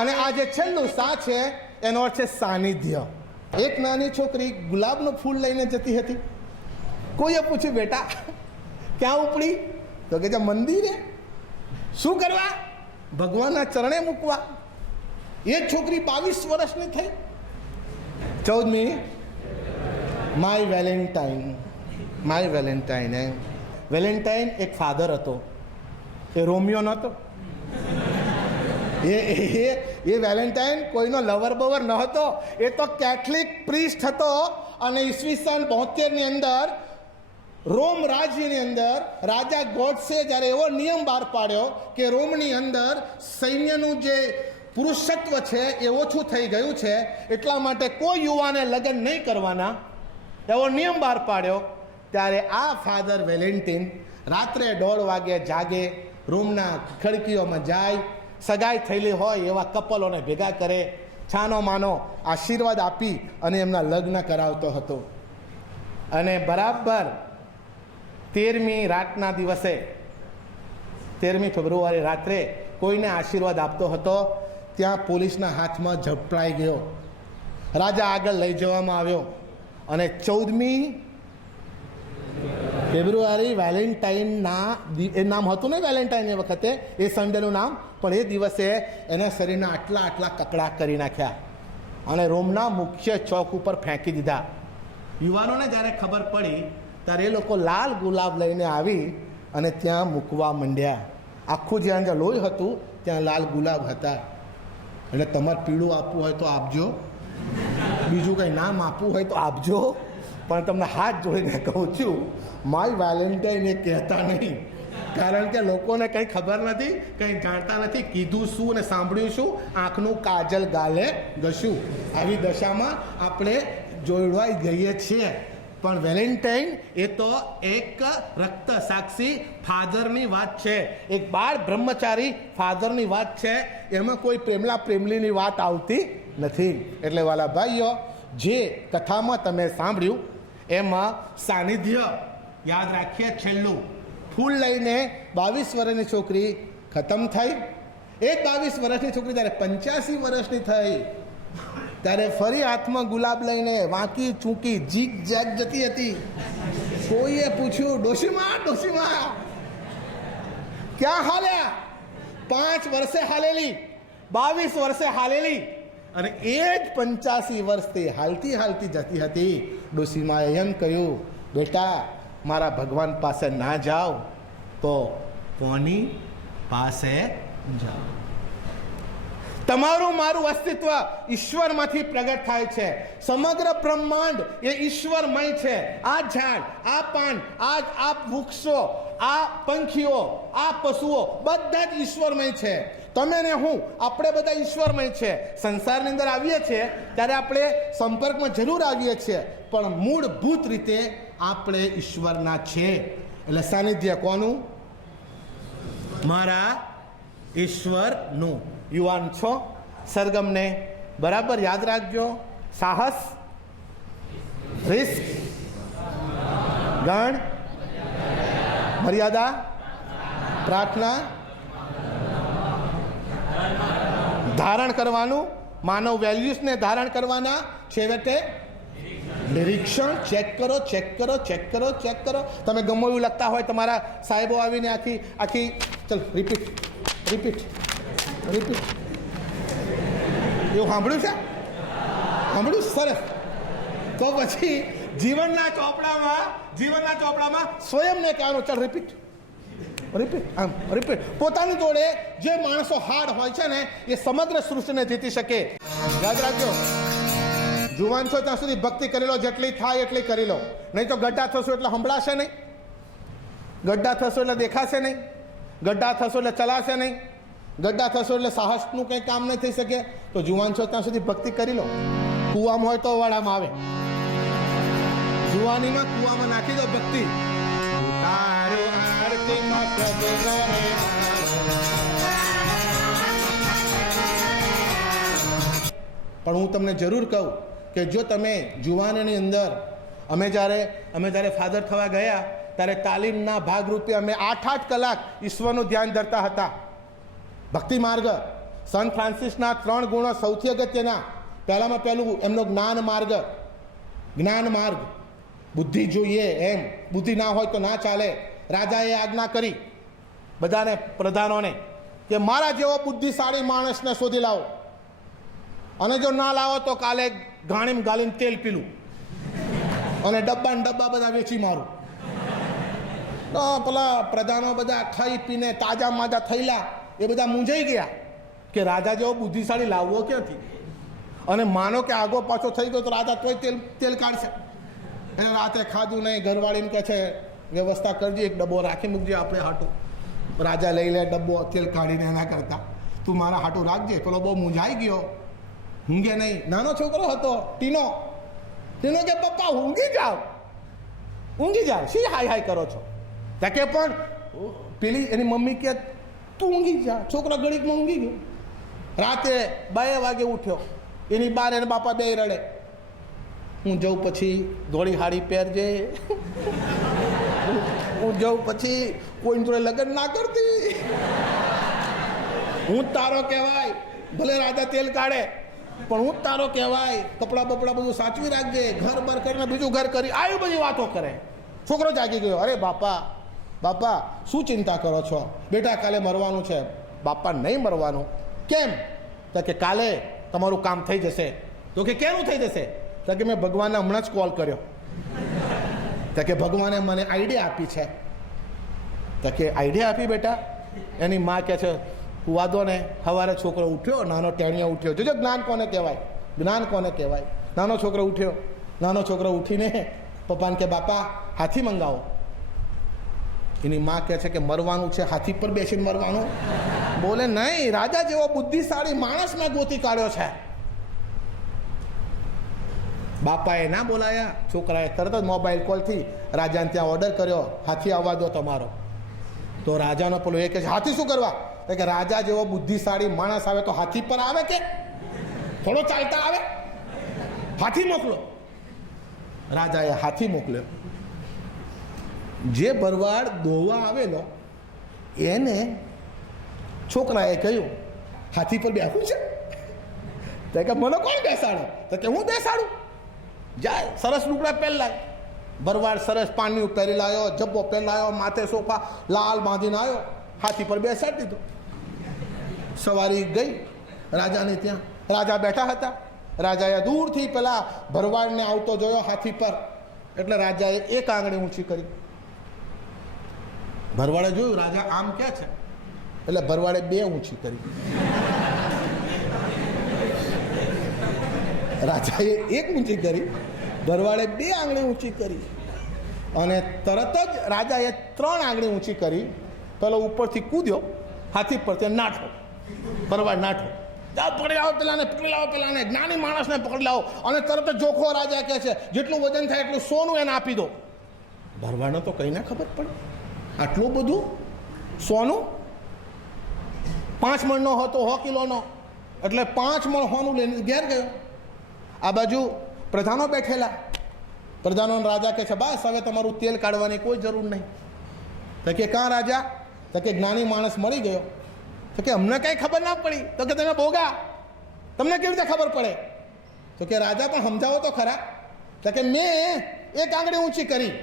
અને આ જે છેલ્લું સા છે એનો અર્થ છે સાનિધ્ય. એક નાની છોકરી ગુલાબનું ફૂલ લઈને જતી હતી. કોઈએ પૂછ્યું, બેટા ક્યાં ઉપડી? તો કે છે મંદિરે. શું કરવા? ભગવાનના ચરણે મૂકવા. એ છોકરી 22 વર્ષની થઈ. 14મી my valentine. My valentine. Valentine એક ફાધર હતો. એ રોમિયો નહોતો. એ વેલેન્ટાઇન કોઈનો લવર બવર ન હતો. એ તો કેથલિક પ્રિસ્ટ હતો. અને ઈસવીસન 72ની અંદર રોમ રાજ્યની અંદર રાજા ગોડસે જ્યારે એવો નિયમ બહાર પાડ્યો કે રોમની અંદર સૈન્યનું જે પુરુષત્વ છે એ ઓછું થઈ ગયું છે, એટલા માટે કોઈ યુવાને લગ્ન નહીં કરવાના એવો નિયમ બહાર પાડ્યો. ત્યારે આ ફાધર વેલેન્ટિન રાત્રે 1:30 વાગે જાગે, રૂમના ખડકીઓમાં જાય, સગાઈ થયેલી હોય એવા કપલોને ભેગા કરે, છાનો માનો આશીર્વાદ આપી અને એમના લગ્ન કરાવતો હતો. અને બરાબર 13મી રાતના દિવસે 13મી ફેબ્રુઆરી રાત્રે કોઈને આશીર્વાદ આપતો હતો, ત્યાં પોલીસના હાથમાં ઝપટાઈ ગયો. રાજા આગળ લઈ જવામાં આવ્યો અને 14મી ફેબ્રુઆરી વેલેન્ટાઇનના એ નામ હતું ને વેલેન્ટાઇન એ વખતે, એ સન્ડેનું નામ, પણ એ દિવસે એના શરીરના આટલા કકડા કરી નાખ્યા અને રોમના મુખ્ય ચોક ઉપર ફેંકી દીધા. યુવાનોને જ્યારે ખબર પડી ત્યારે એ લોકો લાલ ગુલાબ લઈને આવી અને ત્યાં મૂકવા માંડ્યા. આખું જ્યાં લોહી હતું ત્યાં લાલ ગુલાબ હતા. એટલે તમારે પીળું આપવું હોય તો આપજો, બીજું કંઈ નામ આપવું હોય તો આપજો, પણ તમને હાથ જોડીને કહું છું, માય વેલેન્ટાઇન એ કહેતા નહીં. કારણ કે લોકોને કંઈ ખબર નથી, કંઈ જાણતા નથી, કીધું શું અને સાંભળ્યું શું, આંખનું કાજલ ગાલે ઘસ્યું. આવી દશામાં આપણે જોડવાઈ ગઈએ છીએ. પણ વેલેન્ટાઇન એ તો એક રક્ત સાક્ષી ફાધરની વાત છે, એક બાળ બ્રહ્મચારી ફાધરની વાત છે. એમાં કોઈ પ્રેમલા પ્રેમલીની વાત આવતી નથી. એટલે વાલા ભાઈઓ, જે કથામાં તમે સાંભળ્યું એમાં સાનિધ્ય યાદ રાખીએ. છેલ્લું ફૂલ લઈને 22 વર્ષની છોકરી ખતમ થઈ. એ 22 વર્ષની છોકરી ત્યારે 85 વર્ષની થઈ ત્યારે ફરી હાથમાં ગુલાબ લઈને વાંકી ચૂંકી જીગ જેગ જતી હતી. કોઈએ પૂછ્યું, ડોશીમાં ક્યાં હાલ્યા? 5 વર્ષે હાલેલી, 22 વર્ષે હાલેલી, અને એ જ 85 વર્ષથી હાલતી જતી હતી. ડોશીમાએ એમ કહ્યું, બેટા મારા ભગવાન પાસે ના જાઓ તો કોની પાસે જાઓ? તમારું મારું અસ્તિત્વ ઈશ્વરમાંથી પ્રગટ થાય છે. સમગ્ર બ્રહ્માંડ એ ઈશ્વરમય છે. આ ઝાડ, આ પાન, આ વૃક્ષો, આ પંખીઓ, આ પશુઓ બધા જ ઈશ્વરમય છે. તમે ને હું, આપણે બધા ઈશ્વરમય છે. સંસારની અંદર આવીએ છીએ ત્યારે આપણે સંપર્કમાં જરૂર આવીએ છીએ, પણ મૂળભૂત રીતે આપણે ઈશ્વરના છે. એટલે સાનિધ્ય કોનું? મારા ઈશ્વરનું. યુવાન છો, સરગમને બરાબર યાદ રાખજો. સાહસ, રિસ્ક, ગણ, મર્યાદા, પ્રાર્થના, ધારણ કરવાનું, માનવ વેલ્યુઝને ધારણ કરવાના, છેવટે નિરીક્ષણ. ચેક કરો. તમે ગમે એવું લખતા હોય, તમારા સાહેબો આવીને આખી ચલ રિપીટ એવું સાંભળ્યું છે? સરસ. તો પછી જીવનના ચોપડામાં સ્વયંને કહેવાનું, ચાલ રિપીટ. પોતાની જોડે જે માણસો હાર્ડ હોય છે ને, એ સમગ્ર સૃષ્ટિને જીતી શકે. યાદ રાખજો, જુવાન છો ત્યાં સુધી ભક્તિ કરી લો, જેટલી થાય એટલી કરી લો. નહીં તો ગड्ढा થશો એટલે સંભળાશે નહીં, ગड्ढा થશો એટલે દેખાશે નહીં, ગड्ढा થશો એટલે ચલાશે નહીં, ગड्ढा થશો એટલે સાહસનું કંઈ કામ નહીં થઈ શકે. તો જુવાન છો ત્યાં સુધી ભક્તિ કરી લો. કૂવામાં હોય તો વાળામાં આવે, જુવાનીમાં કૂવામાં નાખી દો ભક્તિ. પણ હું તમને જરૂર કહું કે જો તમે જુવાનીની અંદર, અમે જ્યારે ફાધર થવા ગયા ત્યારે તાલીમના ભાગરૂપે અમે 8 કલાક ઈશ્વરનું ધ્યાન ધરતા હતા. ભક્તિ માર્ગ સંત ફ્રાન્સિસના 3 ગુણો સૌથી અગત્યના. પહેલામાં પહેલું એમનો જ્ઞાન માર્ગ. બુદ્ધિ જોઈએ એમ, બુદ્ધિ ના હોય તો ના ચાલે. રાજાએ આજ્ઞા કરી બધાને, પ્રધાનોને, કે મારા જેવો બુદ્ધિશાળી માણસને શોધી લાવો, અને જો ના લાવો તો કાલે ઘાણીમ ગાલીને તેલ પીલું અને ડબ્બા બધા વેચી મારું. તો પેલા પ્રધાનો બધા ખાઈ પીને તાજા માજા થયેલા એ બધા મૂંઝાઈ ગયા કે રાજા જેવો બુદ્ધિશાળી લાવવો ક્યાંથી. અને માનો કે આગો પાછો થઈ ગયો તો રાજા તોય તેલ કાઢશે. એને રાતે ખાધું નહીં, ઘરવાળીને કહે છે વ્યવસ્થા કરજે, એક ડબ્બો રાખી મૂકજે આપણે હાટું. રાજા લઈ લે ડબ્બો, તેલ કાઢીને એના કરતા તું મારા હાટું રાખજે. પેલો બહુ મૂંઝાઈ ગયો, ઊંઘે નહીં. નાનો છોકરો હતો ટીનો કે પપ્પા ઊંઘી જાઓ શી હાય કરો છો. કે પણ પેલી એની મમ્મી કે તું ઊંઘી જા. છોકરા ઘડીકમાં ઊંઘી ગયો. રાતે 2 વાગે ઉઠ્યો, એની બાર એને બાપા 2 રડે. હું જઉં પછી ધોળી હાડી પહેરજે, હું જઉં પછી કોઈ જોડે લગ્ન ના કરતી, હું તારો કહેવાય. ભલે રાજા તેલ કાઢે પણ હું તારો કહેવાય. કપડાં બપડા બધું સાચવી રાખજે, ઘર બર કરીને બીજું ઘર કરી, આવી બધી વાતો કરે. છોકરો જાગી ગયો. અરે બાપા શું ચિંતા કરો છો બેટા, કાલે મરવાનું છે. બાપા નહીં મરવાનું. કેમ? તો કે કાલે તમારું કામ થઈ જશે. તો કે કેનું થઈ જશે? તો કે મેં ભગવાનને હમણાં જ કોલ કર્યો. તો કે ભગવાને મને આઈડિયા આપી છે. તો કે આઈડિયા આપી બેટા? એની માં કહે છે વાદો ને સવારે છોકરો ઉઠ્યો, નાનો ટેણિયો ઉઠ્યો. જોજો જ્ઞાન કોને કહેવાય. નાનો છોકરો ઉઠ્યો. નાનો છોકરો ઉઠીને પપ્પાને કે બાપા હાથી મંગાવો. એની માં કહે છે કે મરવાનું છે, હાથી પર બેસીને મરવાનું? બોલે નહીં, રાજા જેવો બુદ્ધિશાળી માણસ મેં ગોતી કાઢ્યો છે. બાપાએ ના બોલાયા, છોકરાએ તરત જ મોબાઈલ કોલથી રાજાને ત્યાં ઓર્ડર કર્યો, હાથી આવવા દો તમારો. તો રાજાનો પેલો એ કહે છે હાથી શું કરવા? કે રાજા જેવો બુદ્ધિશાળી માણસ આવે તો હાથી પર આવે કે થોડો ચાલતા આવે? હાથી મોકલો. રાજાએ હાથી મોકલ્યો. જે ભરવાડ દોવા આવેલો એને છોકરાએ કહ્યું હાથી પર બેઠું છે? તો કે મને કોણ બેસાડે? તો કે હું બેસાડું. જાય સરસ લુગડા પહેરલા, ભરવાડ સરસ પાણી પહેરી લાવ્યો, જબ્બો પહેરાયો, માથે સોફા લાલ બાંધીને આવ્યો, હાથી પર બેસાડી દીધો. સવારી ગઈ રાજાને ત્યાં. રાજા બેઠા હતા. રાજાએ દૂરથી પેલા ભરવાડને આવતો જોયો હાથી પર, એટલે રાજાએ 1 આંગળી ઊંચી કરી. ભરવાડે જોયું રાજા આમ કે છે, એટલે ભરવાડે 2 ઊંચી કરી. રાજાએ 1 ઊંચી કરી, ભરવાડે 2 આંગળી ઊંચી કરી, અને તરત જ રાજાએ 3 આંગળી ઊંચી કરી. પેલો ઉપરથી કૂદ્યો હાથી પર, તે નાઠો. ભરવાડ નાઠો. પકડી લાવો પેલાને, જ્ઞાની માણસને પકડી લાવો. અને તરત જ જોખો રાજા કહે છે જેટલું વજન થાય એટલું સોનું એને આપી દો. ભરવાડને તો કઈ ના ખબર પડે, આટલું બધું સોનું? 5 મણનો હતો, 100 કિલોનો, એટલે 5 મણ સોનું લઈને ઘેર ગયો. આ બાજુ પ્રધાનો બેઠેલા. પ્રધાનો રાજા કહે છે બસ હવે તમારું તેલ કાઢવાની કોઈ જરૂર નહીં. તો કે કાં રાજા? તો કે જ્ઞાની માણસ મળી ગયો. તો કે અમને કંઈ ખબર ના પડી. તો કે તમે બોગા, તમને કેવી રીતે ખબર પડે? તો કે રાજા પણ સમજાવો તો ખરા. તો કે મેં 1 આંગળી ઊંચી કરી,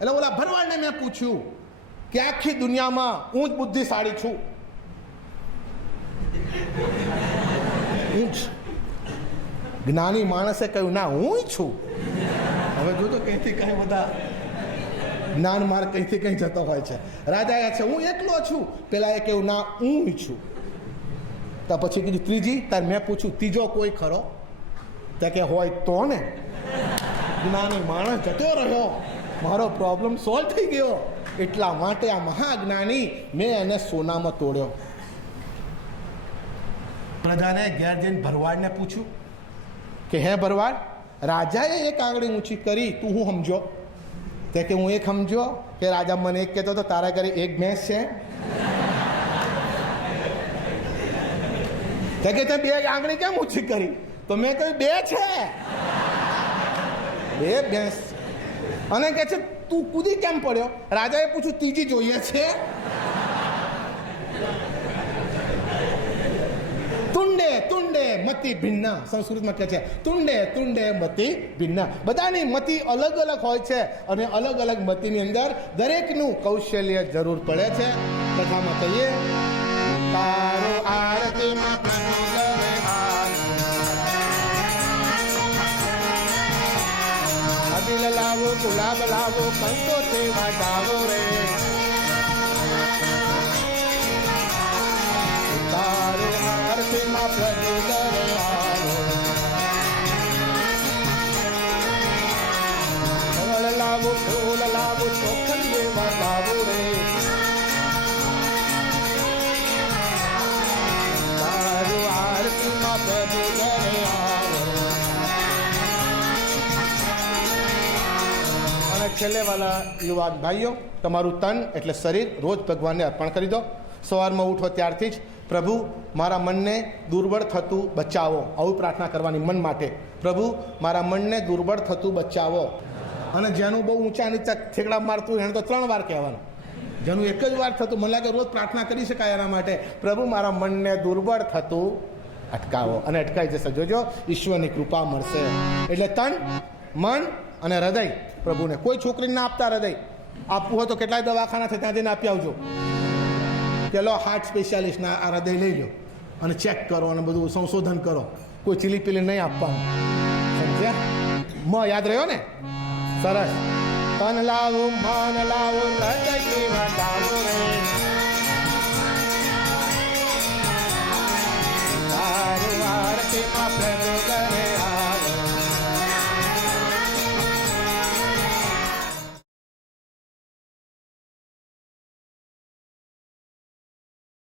એટલે ઓલા ભરવાડને મેં પૂછ્યું કે આખી દુનિયામાં હું જ બુદ્ધિશાળી છું. જ્ઞાની માણસે કહ્યું ના હું છું. હવે જોજો કંઈથી કંઈ બધા જ્ઞાન માર્ગ કંઈથી કંઈ જતો હોય છે. રાજા છે હું એકલો છું. પેલા એ કહ્યું ના હું છું. તો પછી કીધું ત્રીજી? તાર મેં પૂછ્યું ત્રીજો કોઈ ખરો? તો કે હોય તો ને. જ્ઞાની માણસ જતો રહ્યો, મારો પ્રોબ્લેમ સોલ્વ થઈ ગયો. એટલા માટે આ મહાજ્ઞાની મેં એને સોનામાં તોડ્યો. પ્રજાને ઘેર જઈને ભરવાડને પૂછ્યું કે હે ભરવાડ, રાજાએ 1 આંગળી ઊંચી કરી, તું હું સમજો? તે કે હું 1 સમજો કે રાજા મને 1 કહેતો તો તારા ઘરે 1 ભેંસ છે? તે કે તે 2 આંગળી કેમ ઊંચી કરી? તો મેં કહ્યું 2 છે, 2 ભેંસ. અને કહે છે તું કૂદી કેમ પડ્યો? રાજાએ પૂછ્યું ત્રીજી જોઈએ છે? તું મતિ ભિન્ન, સંસ્કૃતમાં કહે છે તુંડે તુંડે મતિ ભિન્ન. બધાની મતિ અલગ અલગ હોય છે અને અલગ અલગ મતિની અંદર દરેકનું કૌશલ્ય જરૂર પડે છે. કથામાં કહીએ તારો આરતીમાં અબીલ લાવો, ગુલાબ લાવો, કંકો તે વાટાવો રે. તારો આરતીમાં પ્રભુ ઘરે આવો. ફળ લાવો, ફૂલ લાવો, ચોખડીએ વાટાવો રે. તારો આરતીમાં પ્રભુ ઘરે આવો. અને છેલ્લે વાલા યુવાન ભાઈઓ, તમારું તન એટલે શરીર રોજ ભગવાનને અર્પણ કરી દો. સવારમાં ઉઠો ત્યારથી જ પ્રભુ મારા મનને દુર્બળ થતું બચાવો, આવું પ્રાર્થના કરવાની મન માટે. પ્રભુ મારા મનને દુર્બળ થતું બચાવો. અને જેનું બહુ ઊંચા નીચા ઠેકડા મારતું એને તો 3 વાર કહેવાનું. જેનું એક જ વાર થતું, મને લાગે રોજ પ્રાર્થના કરી શકાય એના માટે. પ્રભુ મારા મનને દુર્બળ થતું અટકાવો, અને અટકાઈ જશે. જોજો ઈશ્વરની કૃપા મળશે. એટલે તન, મન અને હૃદય પ્રભુને. કોઈ છોકરીને ના આપતા હૃદય. આપવું હોય તો કેટલાય દવાખાના છે ત્યાં જઈને આપી આવજો. કે લો હાર્ટ સ્પેશિયાલિસ્ટના આ હૃદય લઈ લો અને ચેક કરો અને બધું સંશોધન કરો. કોઈ ચીલી પીલી નહીં આપવાનું. સમજ્યા? યાદ રહ્યો ને? સરસ. તન લાવું, મન લાવું, હૃદયથી વટાવું રે. તારું આરતીમાં